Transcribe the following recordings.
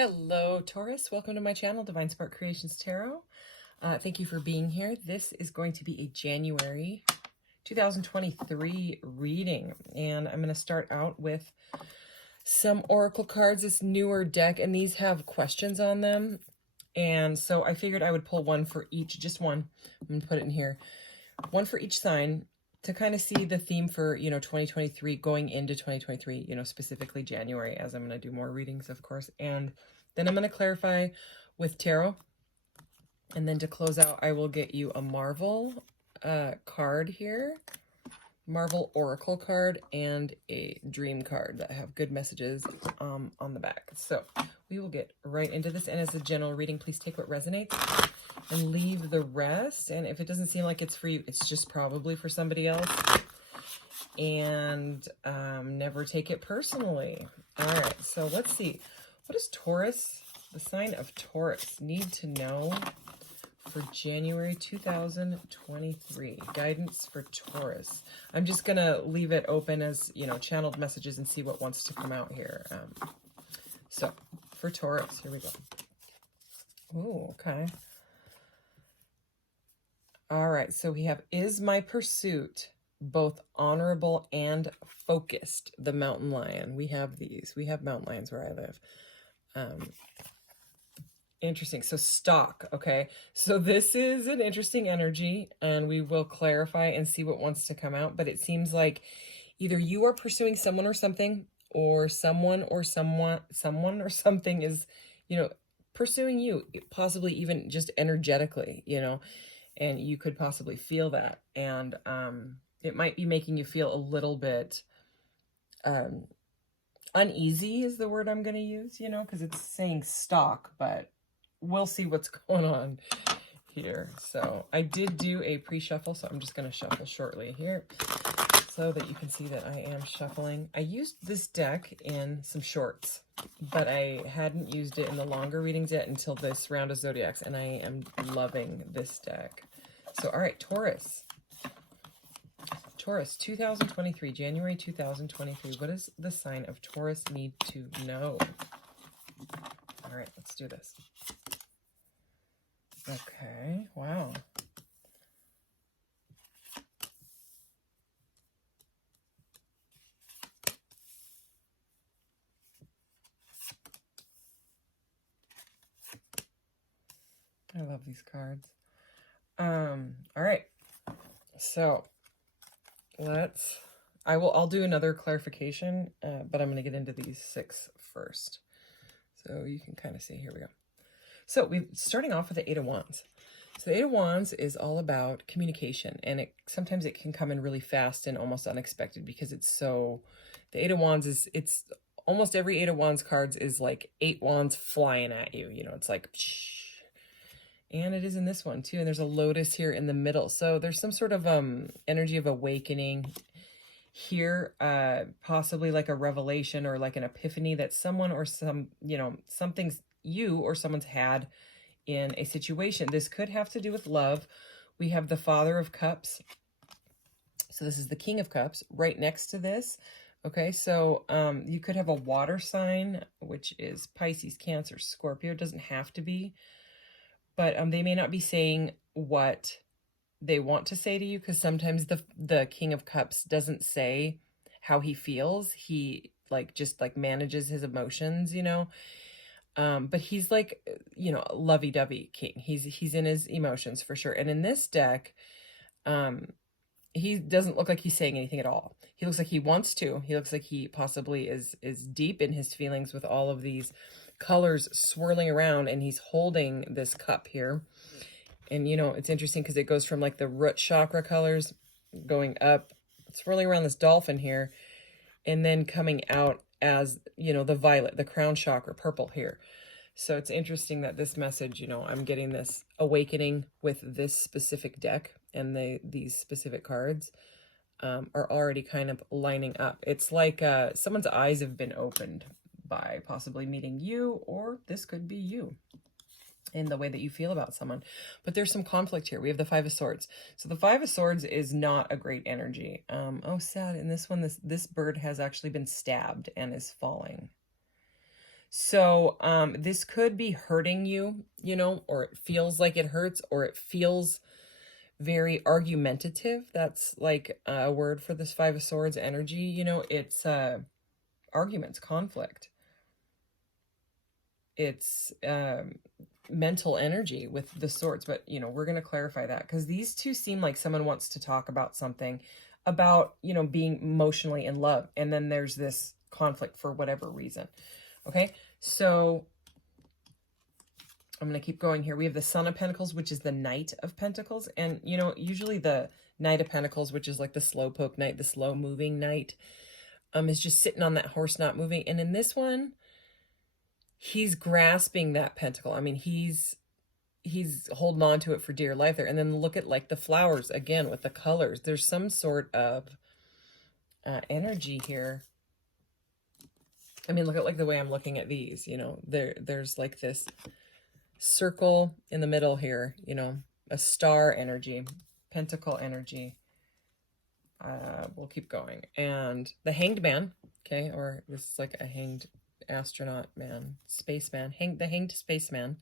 Hello, Taurus. Welcome to my channel, Divine Spark Creations Tarot. Thank you for being here. This is going to be a January 2023 reading, and I'm going to start out with some oracle cards, this newer deck, and these have questions on them. And so I figured I would pull one for each, just one. I'm going to put it in here. One for each sign to kind of see the theme for, 2023 going into 2023, specifically January, as I'm going to do more readings, of course. And then I'm going to clarify with tarot. And then to close out, I will get you a Marvel card here. Marvel Oracle card and a Dream card that have good messages on the back. So we will get right into this. And as a general reading, please take what resonates and leave the rest. And if it doesn't seem like it's for you, it's just probably for somebody else. And never take it personally. All right, so let's see. What does Taurus, the sign of Taurus, need to know for January 2023? Guidance for Taurus. I'm just going to leave it open as, channeled messages and see what wants to come out here. So, for Taurus, here we go. Oh, okay. All right, so we have, is my pursuit both honorable and focused? The mountain lion. We have these. We have mountain lions where I live. Interesting. So stock. Okay. So this is an interesting energy, and we will clarify and see what wants to come out. But it seems like either you are pursuing someone or something, or someone or something is, pursuing you, possibly even just energetically, and you could possibly feel that. And it might be making you feel a little bit uneasy is the word I'm going to use, because it's saying stock, but we'll see what's going on here. So I did do a pre-shuffle, so I'm just going to shuffle shortly here so that you can see that I am shuffling. I used this deck in some shorts, but I hadn't used it in the longer readings yet until this round of zodiacs, and I am loving this deck. So, all right, Taurus. Taurus, 2023, January 2023. What does the sign of Taurus need to know? All right, let's do this. Okay, wow. I love these cards. All right. So I'll do another clarification, but I'm going to get into these 6 first. So you can kind of see, here we go. So we're starting off with the 8 of Wands. So the 8 of Wands is all about communication, and sometimes it can come in really fast and almost unexpected because the 8 of Wands it's almost every 8 of Wands cards is like 8 wands flying at you. It's like, psh. And it is in this one too. And there's a lotus here in the middle. So there's some sort of energy of awakening here, possibly like a revelation or like an epiphany that someone or something's you or someone's had in a situation. This could have to do with love. We have the Father of Cups. So this is the King of Cups right next to this. Okay, so you could have a water sign, which is Pisces, Cancer, Scorpio. It doesn't have to be. But they may not be saying what they want to say to you, because sometimes the King of Cups doesn't say how he feels. He just manages his emotions, but he's like, lovey-dovey king. He's in his emotions for sure. And in this deck, he doesn't look like he's saying anything at all. He looks like he wants to. He looks like he possibly is deep in his feelings with all of these colors swirling around, and he's holding this cup here. And it's interesting because it goes from like the root chakra colors going up, swirling around this dolphin here, and then coming out as the violet, the crown chakra, purple here. So it's interesting that this message, I'm getting this awakening with this specific deck, and these specific cards are already kind of lining up. It's like someone's eyes have been opened by possibly meeting you, or this could be you in the way that you feel about someone. But there's some conflict here. We have the 5 of Swords. So the 5 of Swords is not a great energy. Oh, sad. In this one, this bird has actually been stabbed and is falling. So this could be hurting you, you know, or it feels like it hurts, or it feels very argumentative. That's like a word for this Five of Swords energy. You know, it's arguments, conflict. It's mental energy with the swords, but you know, we're going to clarify that because these two seem like someone wants to talk about something about, you know, being emotionally in love, and then there's this conflict for whatever reason. Okay, so I'm going to keep going here. We have the Son of Pentacles, which is the Knight of Pentacles, and you know, usually the Knight of Pentacles, which is like the slowpoke knight, the slow moving knight, is just sitting on that horse, not moving. And in this one, he's grasping that pentacle. I mean, he's holding on to it for dear life there. And then look at like the flowers again with the colors. There's some sort of energy here. I mean, look at like the way I'm looking at these, you know, there's like this circle in the middle here, you know, a star energy, pentacle energy. We'll keep going. And the Hanged Man, okay, or this is like a hanged astronaut man, spaceman, the hanged spaceman.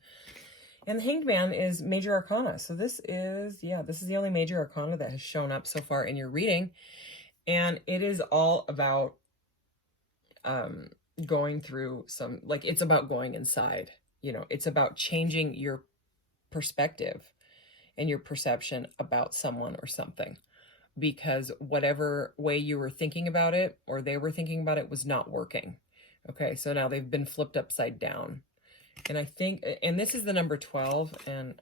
And the Hanged Man is Major Arcana. So this is, yeah, this is the only Major Arcana that has shown up so far in your reading. And it is all about going through some, like, it's about going inside. You know, it's about changing your perspective and your perception about someone or something. Because whatever way you were thinking about it or they were thinking about it was not working. Okay, so now they've been flipped upside down. And I think, and this is the number 12, and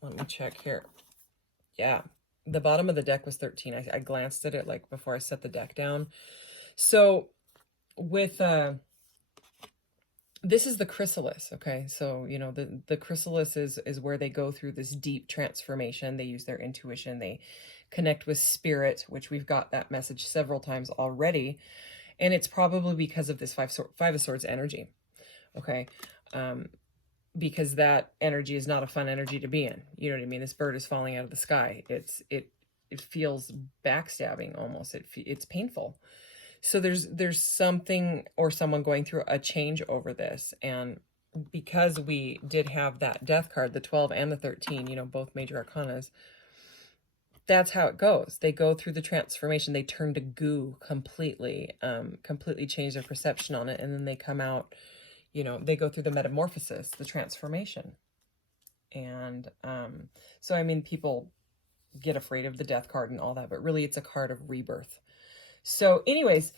let me check here. Yeah, the bottom of the deck was 13. I glanced at it like before I set the deck down. So with, this is the chrysalis, okay? So, you know, the chrysalis is where they go through this deep transformation. They use their intuition. They connect with spirit, which we've got that message several times already. And it's probably because of this Five of Swords energy, okay? Because that energy is not a fun energy to be in. You know what I mean? This bird is falling out of the sky. It feels backstabbing almost. It's painful. So there's something or someone going through a change over this. And because we did have that death card, the 12 and the 13, you know, both major arcanas, that's how it goes. They go through the transformation. They turn to goo completely, completely change their perception on it. And then they come out, you know, they go through the metamorphosis, the transformation. And so, I mean, people get afraid of the death card and all that, but really it's a card of rebirth. So anyways,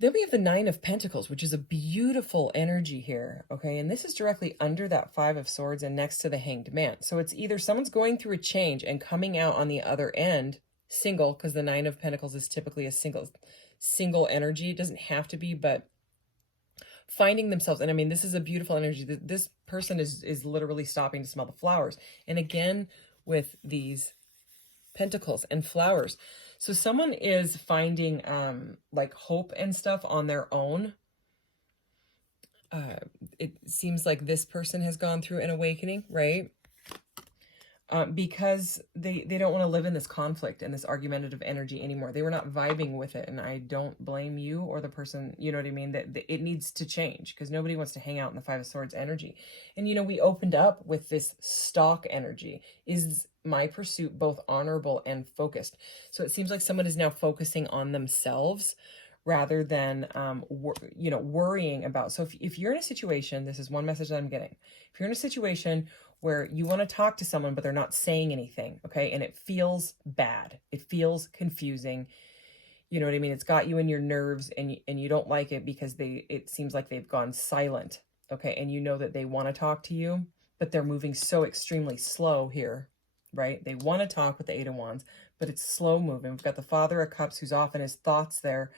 then we have the Nine of Pentacles, which is a beautiful energy here, okay? And this is directly under that Five of Swords and next to the Hanged Man. So it's either someone's going through a change and coming out on the other end single, because the Nine of Pentacles is typically a single energy. It doesn't have to be, but finding themselves. And I mean, this is a beautiful energy. This person is literally stopping to smell the flowers. And again, with these pentacles and flowers. So someone is finding like hope and stuff on their own. It seems like this person has gone through an awakening, right? Because they don't want to live in this conflict and this argumentative energy anymore. They were not vibing with it. And I don't blame you or the person, you know what I mean? That it needs to change because nobody wants to hang out in the Five of Swords energy. And, you know, we opened up with this stock energy. Is my pursuit both honorable and focused? So it seems like someone is now focusing on themselves rather than, you know, worrying about. So if you're in a situation, this is one message that I'm getting. If you're in a situation where you want to talk to someone, but they're not saying anything, okay? And it feels bad. It feels confusing. You know what I mean? It's got you in your nerves and you don't like it because it seems like they've gone silent, okay? And you know that they want to talk to you, but they're moving so extremely slow here, right? They want to talk with the Eight of Wands, but it's slow moving. We've got the Father of Cups who's off in his thoughts there,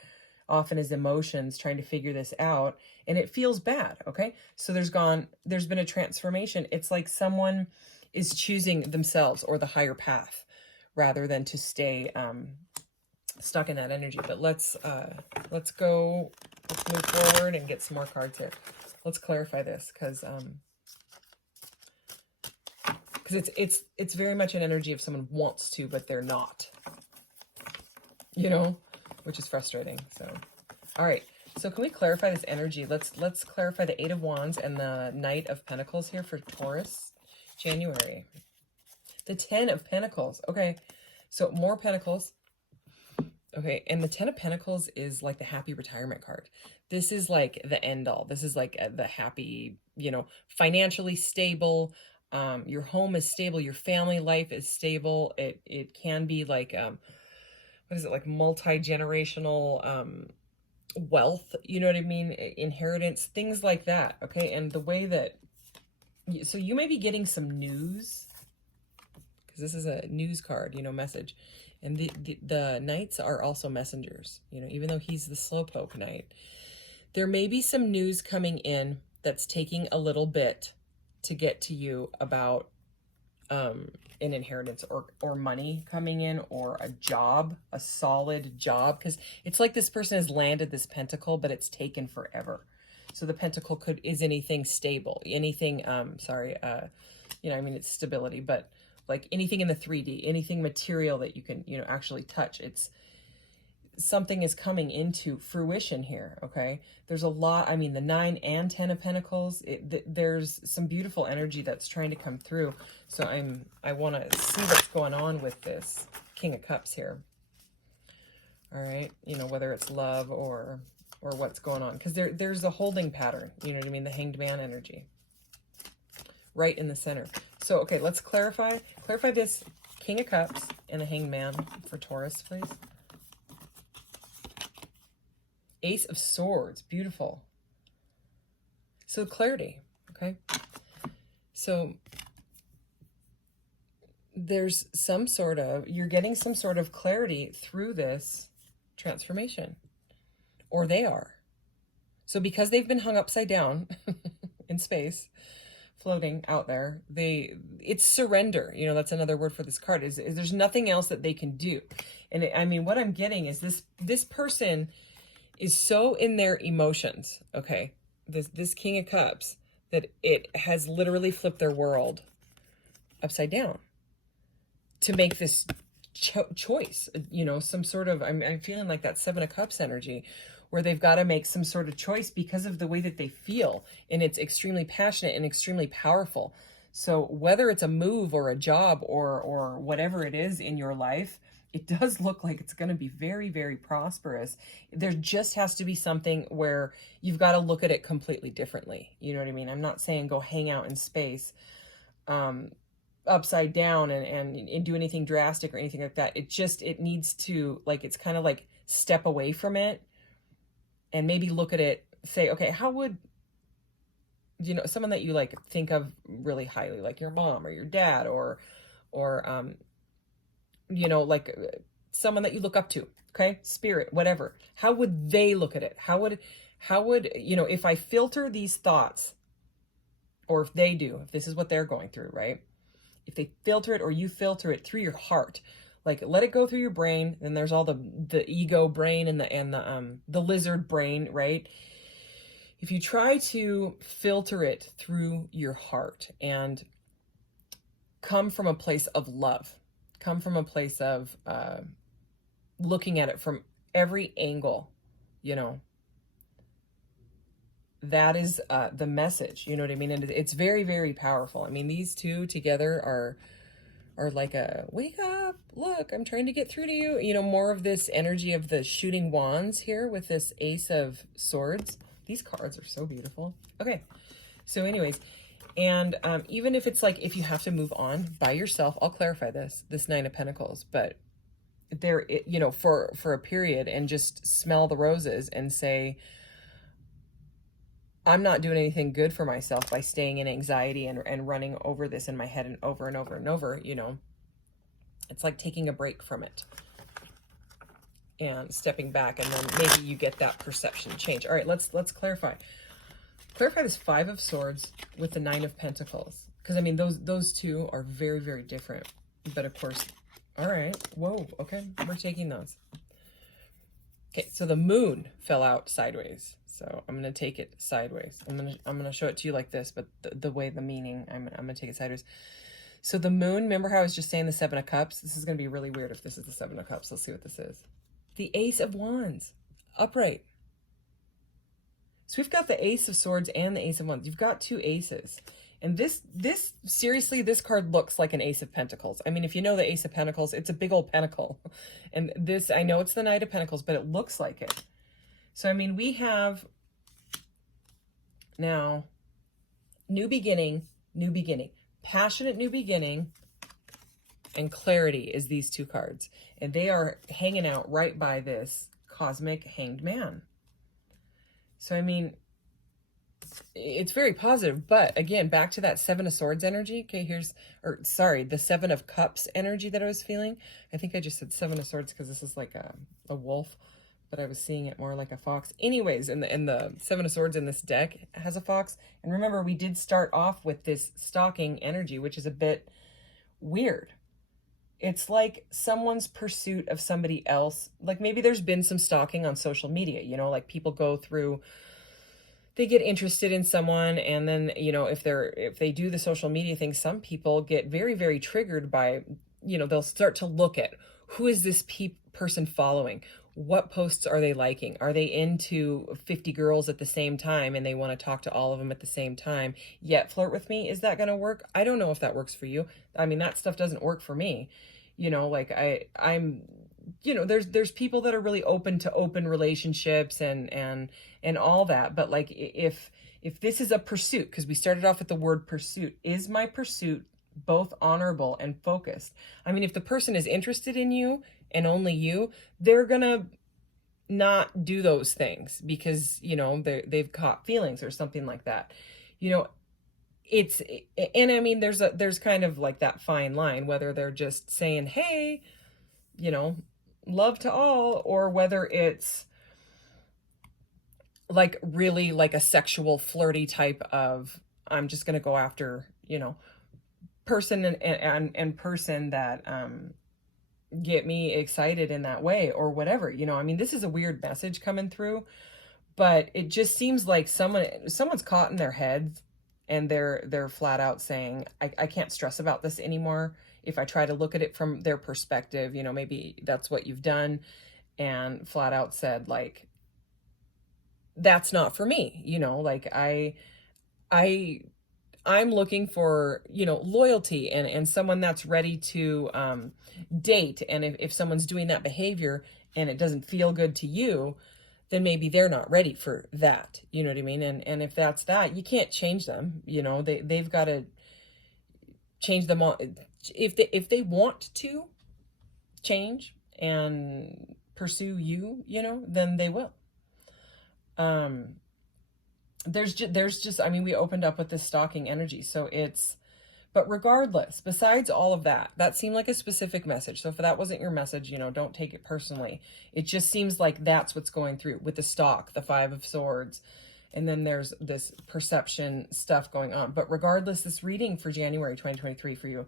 off in his emotions, trying to figure this out. And it feels bad, okay? So there's been a transformation. It's like someone is choosing themselves or the higher path rather than to stay stuck in that energy. But let's move forward and get some more cards here. Let's clarify this because it's very much an energy of someone wants to, but they're not, you know, which is frustrating. So, all right. So can we clarify this energy? Let's clarify the Eight of Wands and the Knight of Pentacles here for Taurus January. The Ten of Pentacles. Okay, so more Pentacles. Okay, and the Ten of Pentacles is like the happy retirement card. This is like the end all. This is like the happy, you know, financially stable. Your home is stable. Your family life is stable. It can be like, what is it, like multi-generational wealth, you know what I mean? Inheritance, things like that. Okay, and the way that, so you may be getting some news, because this is a news card, you know, message. And the knights are also messengers, you know, even though he's the slowpoke knight. There may be some news coming in that's taking a little bit to get to you about an inheritance or money coming in, or a job, a solid job, because it's like this person has landed this pentacle, but it's taken forever. So the pentacle is anything stable, anything, you know, I mean, it's stability, but like anything in the 3D, anything material that you can, you know, actually touch. It's something is coming into fruition here. Okay, there's a lot. I mean, the 9 and 10 of Pentacles, there's some beautiful energy that's trying to come through. So I want to see what's going on with this King of Cups here. All right, you know, whether it's love or what's going on, because there's a holding pattern, you know what I mean, the Hanged Man energy right in the center. So okay, let's clarify this King of Cups and the Hanged Man for Taurus, please. Ace of Swords, beautiful. So clarity, okay? So there's some sort of, you're getting some sort of clarity through this transformation, or they are. So because they've been hung upside down in space, floating out there, it's surrender. You know, that's another word for this card, is there's nothing else that they can do. And I mean, what I'm getting is this person is so in their emotions, okay, this King of Cups, that it has literally flipped their world upside down to make this choice, you know, some sort of, I'm feeling like that 7 of Cups energy, where they've got to make some sort of choice because of the way that they feel, and it's extremely passionate and extremely powerful. So whether it's a move or a job or whatever it is in your life, it does look like it's going to be very, very prosperous. There just has to be something where you've got to look at it completely differently. You know what I mean? I'm not saying go hang out in space upside down and do anything drastic or anything like that. It needs to, like, it's kind of like step away from it and maybe look at it, say, okay, how would, you know, someone that you like think of really highly, like your mom or your dad, or you know, like someone that you look up to, okay, spirit, whatever, how would they look at it? How would, you know, if I filter these thoughts, or if they do, if this is what they're going through, right? If they filter it, or you filter it through your heart, like let it go through your brain, then there's all the ego brain and the lizard brain, right? If you try to filter it through your heart and come from a place of love, come from a place of looking at it from every angle, you know, that is the message, you know what I mean? And it's very, very powerful. I mean, these two together are like a wake up, look, I'm trying to get through to you, you know, more of this energy of the shooting wands here with this Ace of Swords. These cards are so beautiful. Okay, so anyways, and even if it's like, if you have to move on by yourself, I'll clarify this 9 of Pentacles, but there, you know, for a period, and just smell the roses and say, I'm not doing anything good for myself by staying in anxiety and running over this in my head and over and over and over, you know. It's like taking a break from it and stepping back, and then maybe you get that perception change. All right, let's clarify. Clarify this 5 of Swords with the 9 of Pentacles, because I mean those two are very, very different. But of course, all right, whoa, okay, we're taking those. Okay, so the moon fell out sideways, so I'm gonna take it sideways. I'm gonna show it to you like this, but the way the meaning, I'm gonna take it sideways. So the moon, remember how I was just saying the 7 of Cups? This is gonna be really weird if this is the 7 of Cups. Let's see what this is. The Ace of Wands, upright. So we've got the Ace of Swords and the Ace of Wands. You've got two aces. And this seriously, this card looks like an Ace of Pentacles. I mean, if you know the Ace of Pentacles, it's a big old pentacle. And this, I know it's the Knight of Pentacles, but it looks like it. So, I mean, we have now new beginning, passionate new beginning, and clarity is these two cards. And they are hanging out right by this cosmic Hanged Man. So, I mean, it's very positive, but again, back to that Seven of Swords energy. Okay, the Seven of Cups energy that I was feeling. I think I just said Seven of Swords because this is like a wolf, but I was seeing it more like a fox. Anyways, in the Seven of Swords in this deck has a fox. And remember, we did start off with this stalking energy, which is a bit weird. It's like someone's pursuit of somebody else. Like maybe there's been some stalking on social media, you know, like people go through, they get interested in someone, and then, you know, if they do the social media thing, some people get very, very triggered by, you know, they'll start to look at who is this person following? What posts are they liking? Are they into 50 girls at the same time and they want to talk to all of them at the same time? Yet flirt with me. Is that going to work? I don't know if that works for you. I mean, that stuff doesn't work for me. You know, like I'm, you know, there's people that are really open to open relationships and all that. But like, if this is a pursuit, because we started off with the word pursuit, is my pursuit both honorable and focused? I mean, if the person is interested in you and only you, they're gonna not do those things because, you know, they've caught feelings or something like that. You know, and I mean, there's kind of like that fine line, whether they're just saying, hey, you know, love to all, or whether it's like really like a sexual flirty type of, I'm just going to go after, you know, person and person that get me excited in that way or whatever. You know, I mean, this is a weird message coming through, but it just seems like someone's caught in their heads and they're flat out saying, I can't stress about this anymore. If I try to look at it from their perspective, you know, maybe that's what you've done, and flat out said, like, that's not for me. You know, like I'm looking for, you know, loyalty and someone that's ready to date. And if someone's doing that behavior and it doesn't feel good to you, then maybe they're not ready for that. You know what I mean? And if that's that, you can't change them. You know, they've got to change them all. If they want to change and pursue you, you know, then they will. There's just, I mean, we opened up with this stalking energy. So but regardless, besides all of that, that seemed like a specific message. So if that wasn't your message, you know, don't take it personally. It just seems like that's what's going through with the stalk, the Five of Swords. And then there's this perception stuff going on. But regardless, this reading for January 2023 for you,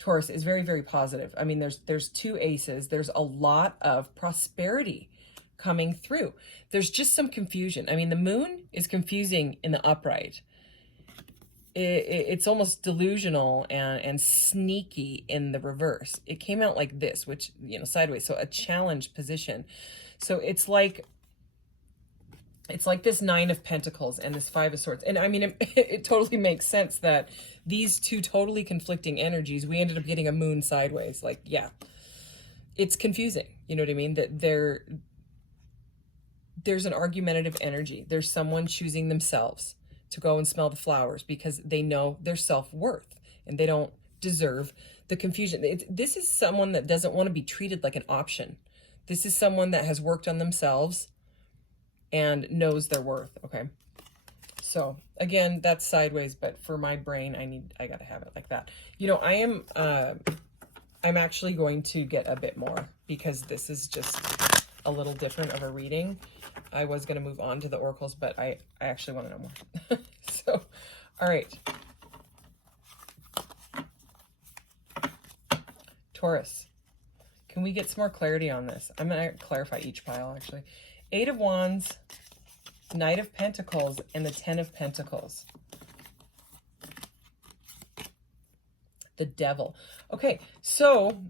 Taurus, is very, very positive. I mean, there's two aces. There's a lot of prosperity coming through. There's just some confusion. I mean, the moon is confusing in the upright. It's almost delusional and sneaky in the reverse. It came out like this, which, you know, sideways. So a challenge position. So it's like this Nine of Pentacles and this Five of Swords. And I mean, it totally makes sense that these two totally conflicting energies, we ended up getting a moon sideways. Like, yeah, it's confusing. You know what I mean? That there's an argumentative energy. There's someone choosing themselves to go and smell the flowers because they know their self-worth and they don't deserve the confusion. This is someone that doesn't want to be treated like an option. This is someone that has worked on themselves and knows their worth. Okay. So again, that's sideways, but for my brain, I got to have it like that. You know, I'm actually going to get a bit more because this is just a little different of a reading. I was going to move on to the oracles, but I actually want to know more. So, all right. Taurus, can we get some more clarity on this? I'm going to clarify each pile, actually. Eight of Wands, Knight of Pentacles, and the Ten of Pentacles. The Devil. Okay, so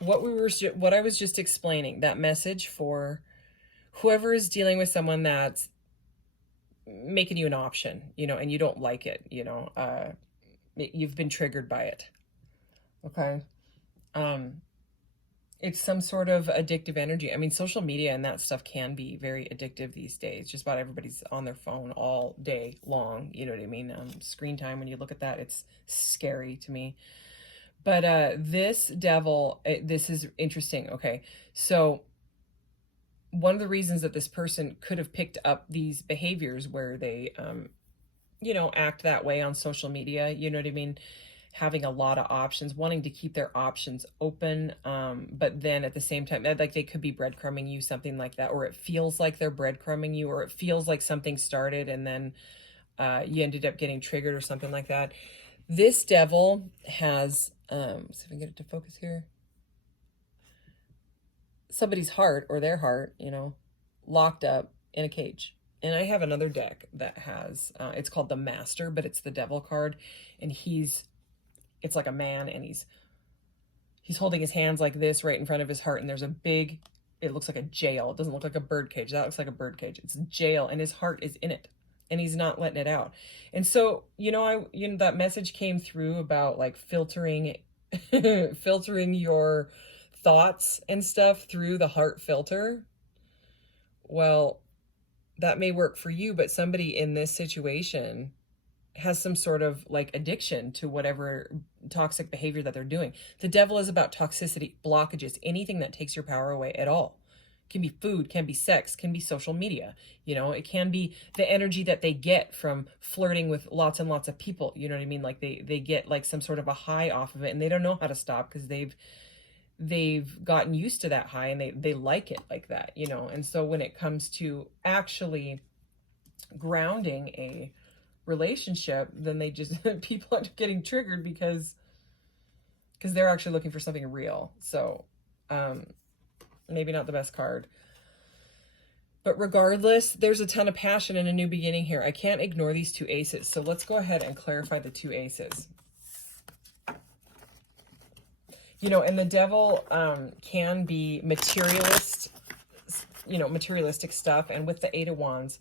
what I was just explaining, that message for whoever is dealing with someone that's making you an option, you know, and you don't like it, you know, you've been triggered by it. Okay. It's some sort of addictive energy. I mean, social media and that stuff can be very addictive these days. Just about everybody's on their phone all day long. You know what I mean? Screen time, when you look at that, it's scary to me. But this devil, this is interesting. Okay. So one of the reasons that this person could have picked up these behaviors where they, you know, act that way on social media, you know what I mean? Having a lot of options, wanting to keep their options open, but then at the same time, like they could be breadcrumbing you, something like that, or it feels like they're breadcrumbing you, or it feels like something started and then you ended up getting triggered or something like that. This devil has, see if I can get it to focus here, somebody's heart or their heart, you know, locked up in a cage. And I have another deck that has, it's called the Master, but it's the devil card, and it's like a man, and he's holding his hands like this right in front of his heart, and there's a big, it looks like a jail. It doesn't look like a bird cage. That looks like a bird cage. It's a jail, and his heart is in it, and he's not letting it out. And so, you know, that message came through about like filtering your thoughts and stuff through the heart filter. Well, that may work for you, but somebody in this situation has some sort of like addiction to whatever toxic behavior that they're doing. The devil is about toxicity, blockages, anything that takes your power away at all. Can be food, can be sex, can be social media. You know, it can be the energy that they get from flirting with lots and lots of people. You know what I mean? Like they get like some sort of a high off of it, and they don't know how to stop because they've gotten used to that high, and they like it like that, you know. And so when it comes to actually grounding a relationship, then they just people end up getting triggered because they're actually looking for something real. So maybe not the best card, but regardless, there's a ton of passion and a new beginning here. I can't ignore these two aces, so let's go ahead and clarify the two aces. You know, and the devil can be materialist, you know, materialistic stuff. And with the Eight of Wands,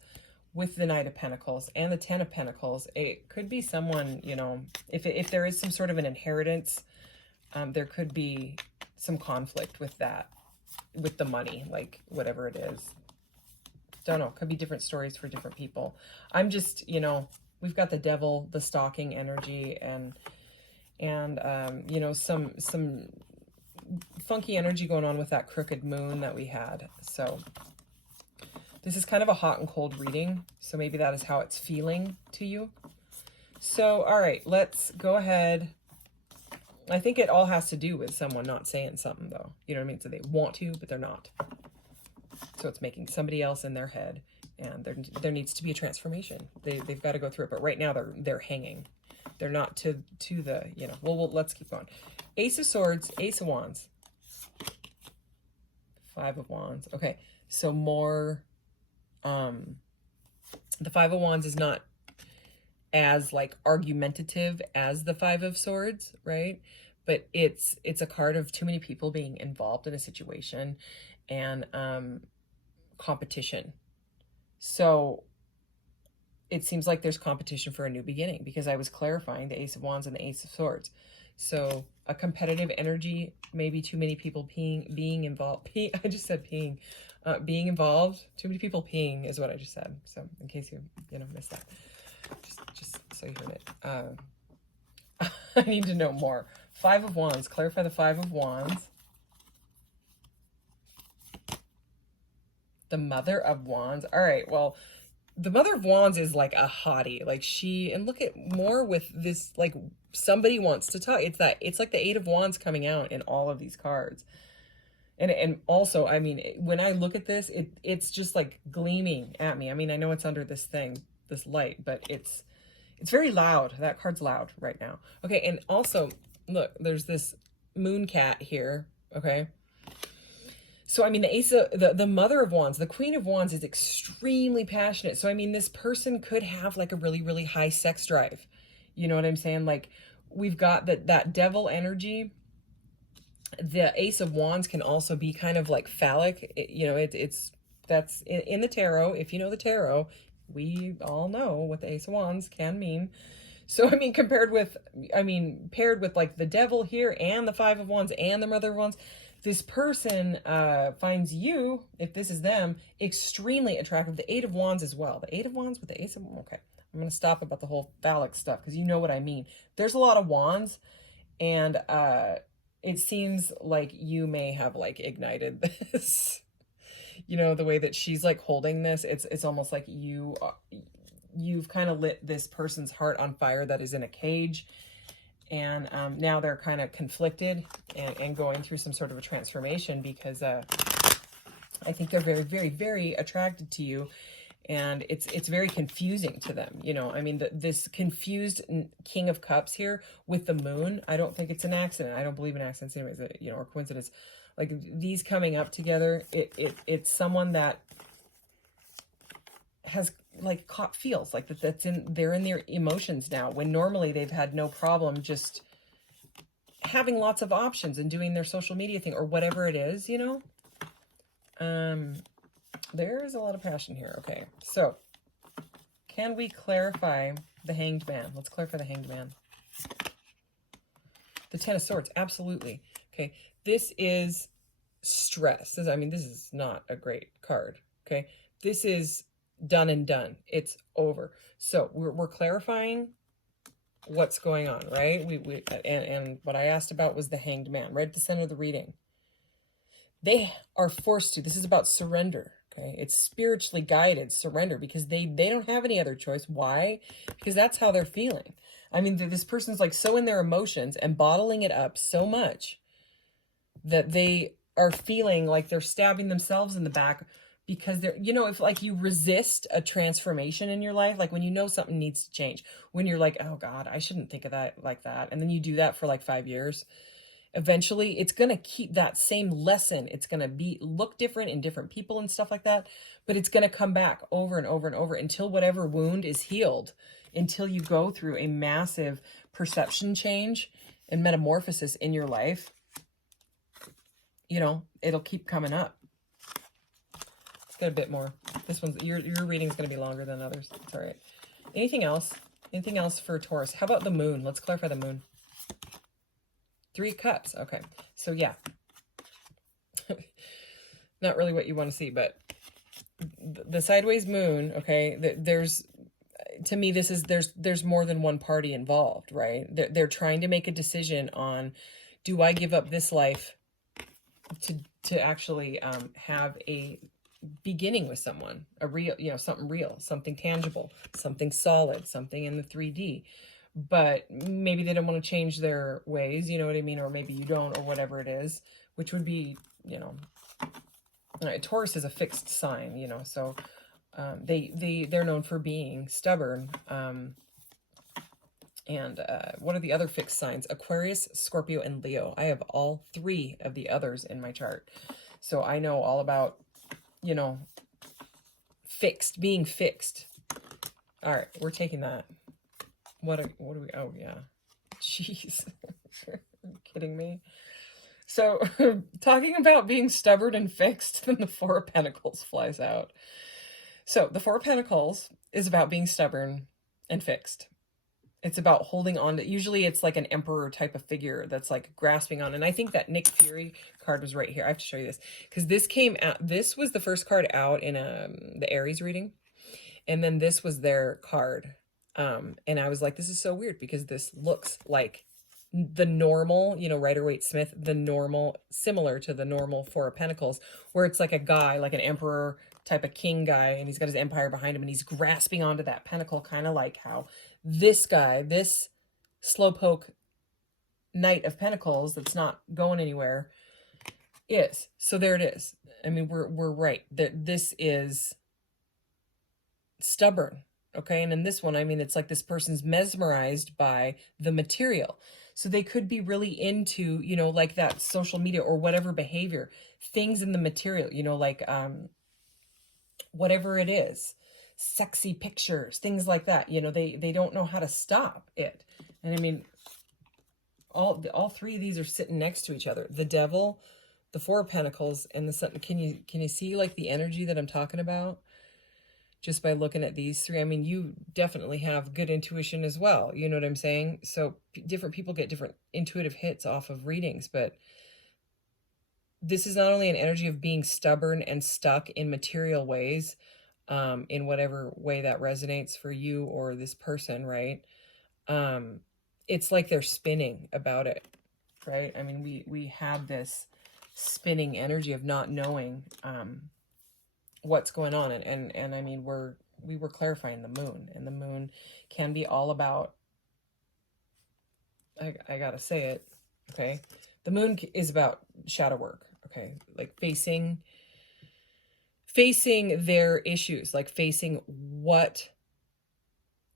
with the Knight of Pentacles and the Ten of Pentacles, it could be someone, you know, if there is some sort of an inheritance, there could be some conflict with that, with the money, like whatever it is. Don't know. Could be different stories for different people. I'm just, you know, we've got the devil, the stalking energy, and you know, some funky energy going on with that crooked moon that we had. So this is kind of a hot and cold reading, so maybe that is how it's feeling to you. So, all right, let's go ahead. I think it all has to do with someone not saying something, though. You know what I mean? So they want to, but they're not. So it's making somebody else in their head, and there needs to be a transformation. They've got to go through it, but right now they're hanging. They're not to the, you know, well, let's keep going. Ace of Swords, Ace of Wands, Five of Wands. Okay, so more, the Five of Wands is not as like argumentative as the Five of Swords, right? But it's a card of too many people being involved in a situation, and competition. So it seems like there's competition for a new beginning, because I was clarifying the Ace of Wands and the Ace of Swords. So a competitive energy, maybe too many people being involved. I just said peeing. Being involved. Too many people peeing is what I just said. So in case you missed that, just so you heard it. I need to know more. Five of Wands. Clarify the Five of Wands. The Mother of Wands. All right. Well, the Mother of Wands is like a hottie. Like and look at more with this, like somebody wants to talk. It's like the Eight of Wands coming out in all of these cards. And also, I mean, when I look at this, it's just like gleaming at me. I mean, I know it's under this light, but it's very loud. That card's loud right now. Okay, and also, look, there's this moon cat here, okay? So, I mean, the Mother of Wands, the Queen of Wands is extremely passionate. So, I mean, this person could have like a really, really high sex drive. You know what I'm saying? Like, we've got that devil energy. The Ace of Wands can also be kind of like phallic. You know, that's in the tarot. If you know the tarot, we all know what the Ace of Wands can mean. So, I mean, paired with like the Devil here and the Five of Wands and the Mother of Wands, this person finds you, if this is them, extremely attractive. The Eight of Wands as well. The Eight of Wands with the Ace of Wands. Okay, I'm going to stop about the whole phallic stuff because you know what I mean. There's a lot of wands, and it seems like you may have like ignited this. You know, the way that she's like holding this, it's almost like you've kind of lit this person's heart on fire that is in a cage. And now they're kind of conflicted and going through some sort of a transformation because I think they're very, very, very attracted to you. And it's very confusing to them. You know, I mean, this confused King of Cups here with the moon, I don't think it's an accident. I don't believe in accidents anyways, you know, or coincidence. Like these coming up together, it's someone that has like caught feels like they're in their emotions now, when normally they've had no problem just having lots of options and doing their social media thing or whatever it is, you know. There's a lot of passion here. Okay, so can we clarify the Hanged Man? Let's clarify the Hanged Man. The Ten of Swords, absolutely. Okay, this is stress. I mean, this is not a great card. Okay, this is done and done. It's over. So we're clarifying what's going on, right? And what I asked about was the Hanged Man, right at the center of the reading. They are forced to. This is about surrender. Okay, it's spiritually guided surrender because they don't have any other choice. Why? Because that's how they're feeling. I mean, this person's like so in their emotions and bottling it up so much that they are feeling like they're stabbing themselves in the back because they're, you know, if like you resist a transformation in your life, like when you know something needs to change, when you're like, oh God, I shouldn't think of that like that. And then you do that for like 5 years. Eventually it's going to keep that same lesson. It's going to look different in different people and stuff like that, but it's going to come back over and over and over until whatever wound is healed, until you go through a massive perception change and metamorphosis in your life. You know, it'll keep coming up. Let's get a bit more. This one's, your reading is going to be longer than others. It's all right. Anything else? Anything else for Taurus? How about the moon? Let's clarify the moon. 3 cups. Okay. So yeah. Not really what you want to see, but the sideways moon, okay, there's, to me, this is, there's more than one party involved, right? They're trying to make a decision on, do I give up this life to actually have a beginning with someone, a real, you know, something real, something tangible, something solid, something in the 3D. But maybe they don't want to change their ways, you know what I mean? Or maybe you don't, or whatever it is, which would be, you know, Taurus is a fixed sign, you know, so they're known for being stubborn. And what are the other fixed signs? Aquarius, Scorpio, and Leo. I have all 3 of the others in my chart. So I know all about, you know, being fixed. All right, we're taking that. What do we, oh yeah. Jeez. Are you kidding me? So talking about being stubborn and fixed, then the 4 of Pentacles flies out. So the 4 of Pentacles is about being stubborn and fixed. It's about holding on to, usually it's like an emperor type of figure that's like grasping on. And I think that Nick Fury card was right here. I have to show you this because this came out, this was the first card out in the Aries reading. And then this was their card. And I was like, this is so weird because this looks like the normal, you know, Rider-Waite-Smith, the normal, similar to the normal 4 of Pentacles, where it's like a guy, like an emperor type of king guy, and he's got his empire behind him, and he's grasping onto that pentacle, kind of like how this guy, this slowpoke Knight of Pentacles that's not going anywhere is. So there it is. I mean, we're right. This is stubborn. Okay, and in this one, I mean, it's like this person's mesmerized by the material. So they could be really into, you know, like that social media or whatever behavior, things in the material, you know, like whatever it is, sexy pictures, things like that. You know, they don't know how to stop it. And I mean, all 3 of these are sitting next to each other. The Devil, the 4 of Pentacles, and the Sun. Can you see like the energy that I'm talking about? just by looking at these three. I mean, you definitely have good intuition as well. You know what I'm saying? So different people get different intuitive hits off of readings, but this is not only an energy of being stubborn and stuck in material ways, in whatever way that resonates for you or this person, right? It's like they're spinning about it, right? I mean, we have this spinning energy of not knowing what's going on, and I mean, we were clarifying the moon, and the moon can be all about, I gotta say it, okay? The moon is about shadow work, okay? Like facing their issues, like facing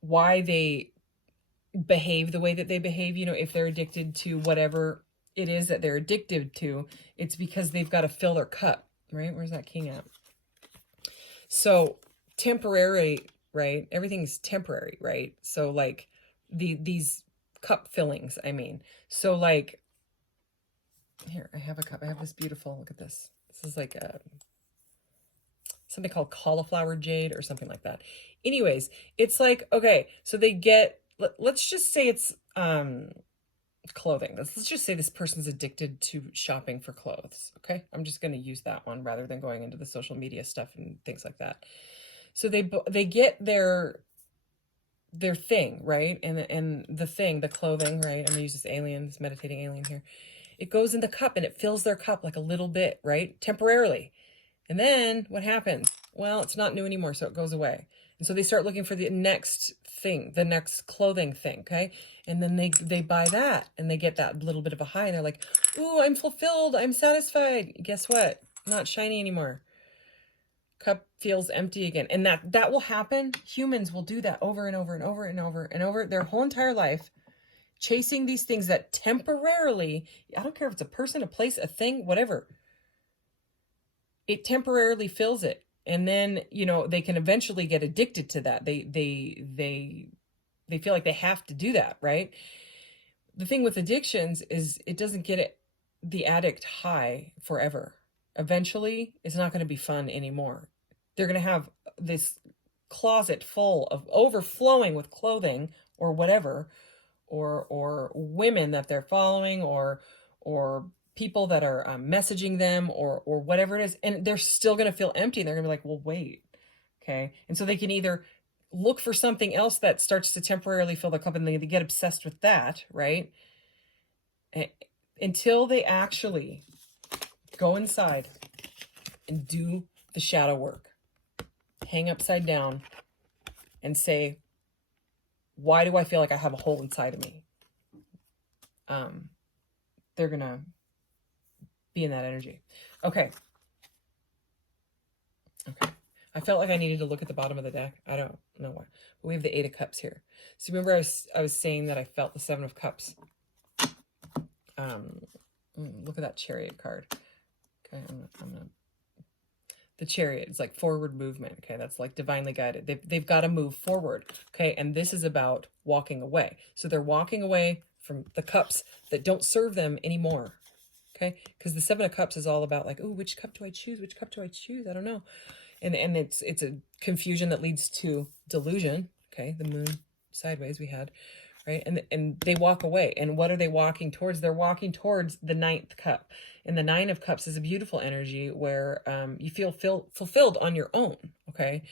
why they behave the way that they behave. You know, if they're addicted to whatever it is that they're addicted to, it's because they've got to fill their cup, right? Where's that king at? So temporary, right? Everything's temporary, right? So like these cup fillings, I mean. So like, here, I have a cup. I have this beautiful, look at this. This is like something called cauliflower jade or something like that. Anyways, it's like, okay, so they get, let's just say it's clothing. Let's just say this person's addicted to shopping for clothes. Okay, I'm just going to use that one rather than going into the social media stuff and things like that. So they get their thing, right? And the thing, the clothing, right? I'm going to use this alien, this meditating alien here. It goes in the cup and it fills their cup like a little bit, right? Temporarily. And then what happens? Well, it's not new anymore, so it goes away. And so they start looking for the next thing, the next clothing thing, okay? And then they buy that, and they get that little bit of a high, and they're like, ooh, I'm fulfilled, I'm satisfied. Guess what? Not shiny anymore. Cup feels empty again. And that will happen. Humans will do that over and over and over and over and over their whole entire life, chasing these things that temporarily, I don't care if it's a person, a place, a thing, whatever, it temporarily fills it. And then, you know, they can eventually get addicted to that. They feel like they have to do that, right? The thing with addictions is it doesn't get the addict high forever. Eventually, it's not going to be fun anymore. They're going to have this closet full of overflowing with clothing or whatever, or women that they're following, or people that are messaging them, or whatever it is, and they're still going to feel empty. And they're going to be like, well, wait, okay. And so they can either look for something else that starts to temporarily fill the cup, and they get obsessed with that, right? Until they actually go inside and do the shadow work, hang upside down and say, why do I feel like I have a hole inside of me? They're going to be in that energy. Okay. I felt like I needed to look at the bottom of the deck. I don't know why. But we have the 8 of Cups here. So remember I was saying that I felt the 7 of Cups. Look at that Chariot card. Okay, I'm gonna the Chariot is like forward movement. Okay, that's like divinely guided. They've got to move forward. Okay, and this is about walking away. So they're walking away from the cups that don't serve them anymore. Okay, because the 7 of Cups is all about like, oh, which cup do I choose? Which cup do I choose? I don't know. And it's a confusion that leads to delusion. Okay, the moon sideways we had, right? And they walk away. And what are they walking towards? They're walking towards the 9th cup. And the 9 of Cups is a beautiful energy where you feel fulfilled on your own. Okay.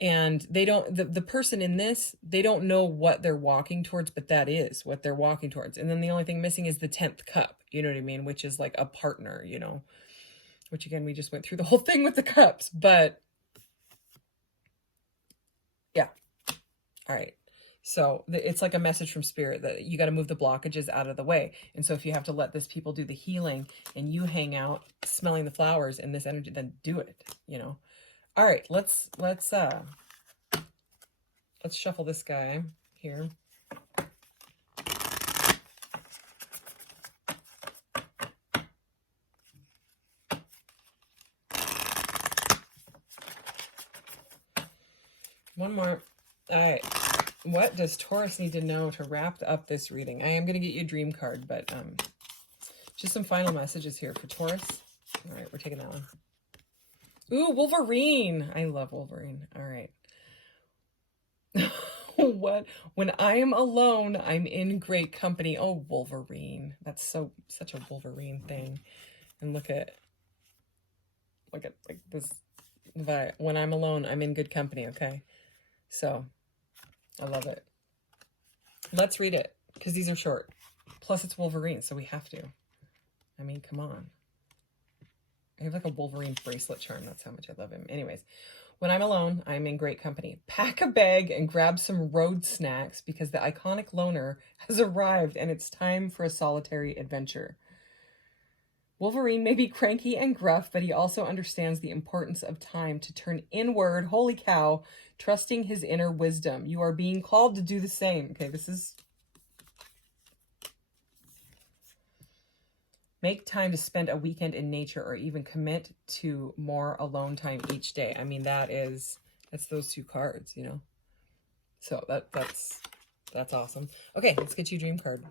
And they don't, the person in this, they don't know what they're walking towards, but that is what they're walking towards. And then the only thing missing is the 10th cup, you know what I mean? Which is like a partner, you know, which again, we just went through the whole thing with the cups, but yeah. All right. So it's like a message from spirit that you got to move the blockages out of the way. And so if you have to let this people do the healing and you hang out smelling the flowers in this energy, then do it, you know? All right, let's shuffle this guy here. One more. All right. What does Taurus need to know to wrap up this reading? I am going to get you a dream card, but just some final messages here for Taurus. All right, we're taking that one. Ooh, Wolverine. I love Wolverine. All right. What? When I am alone, I'm in great company. Oh, Wolverine. That's such a Wolverine thing. And look at like this vibe. When I'm alone, I'm in good company, okay? So, I love it. Let's read it because these are short. Plus it's Wolverine, so we have to. I mean, come on. I have like a Wolverine bracelet charm. That's how much I love him. Anyways, when I'm alone, I'm in great company. Pack a bag and grab some road snacks because the iconic loner has arrived and it's time for a solitary adventure. Wolverine may be cranky and gruff, but he also understands the importance of time to turn inward. Holy cow, trusting his inner wisdom. You are being called to do the same. Okay, this is... Make time to spend a weekend in nature or even commit to more alone time each day. I mean, that's those two cards, you know? So that's awesome. Okay, let's get you a dream card.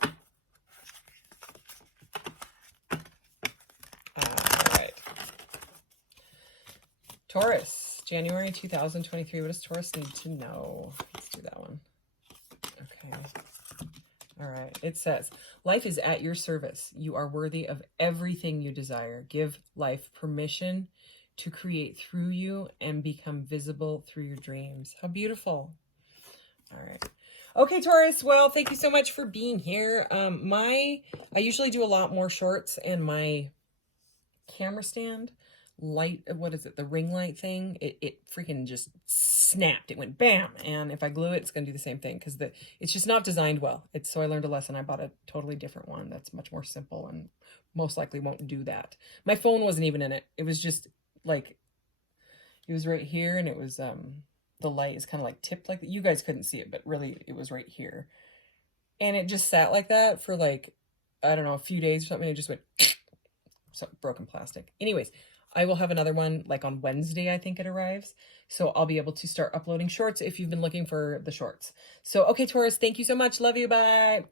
All right. Taurus, January 2023. What does Taurus need to know? Let's do that one. Okay. All right. It says, life is at your service. You are worthy of everything you desire. Give life permission to create through you and become visible through your dreams. How beautiful. All right. Okay, Taurus. Well, thank you so much for being here. I usually do a lot more shorts, and my camera stand light, what is it, the ring light thing, it freaking just snapped. It went bam, and if I glue it, it's gonna do the same thing because it's just not designed well. So I learned a lesson. I bought a totally different one that's much more simple and most likely won't do that. My phone wasn't even in it. It was just like, it was right here, and it was the light is kind of like tipped like that. You guys couldn't see it, but really it was right here, and it just sat like that for like, I don't know, a few days or something. It just went so broken plastic. Anyways, I will have another one like on Wednesday, I think it arrives. So I'll be able to start uploading shorts if you've been looking for the shorts. So, okay, Taurus, thank you so much. Love you. Bye.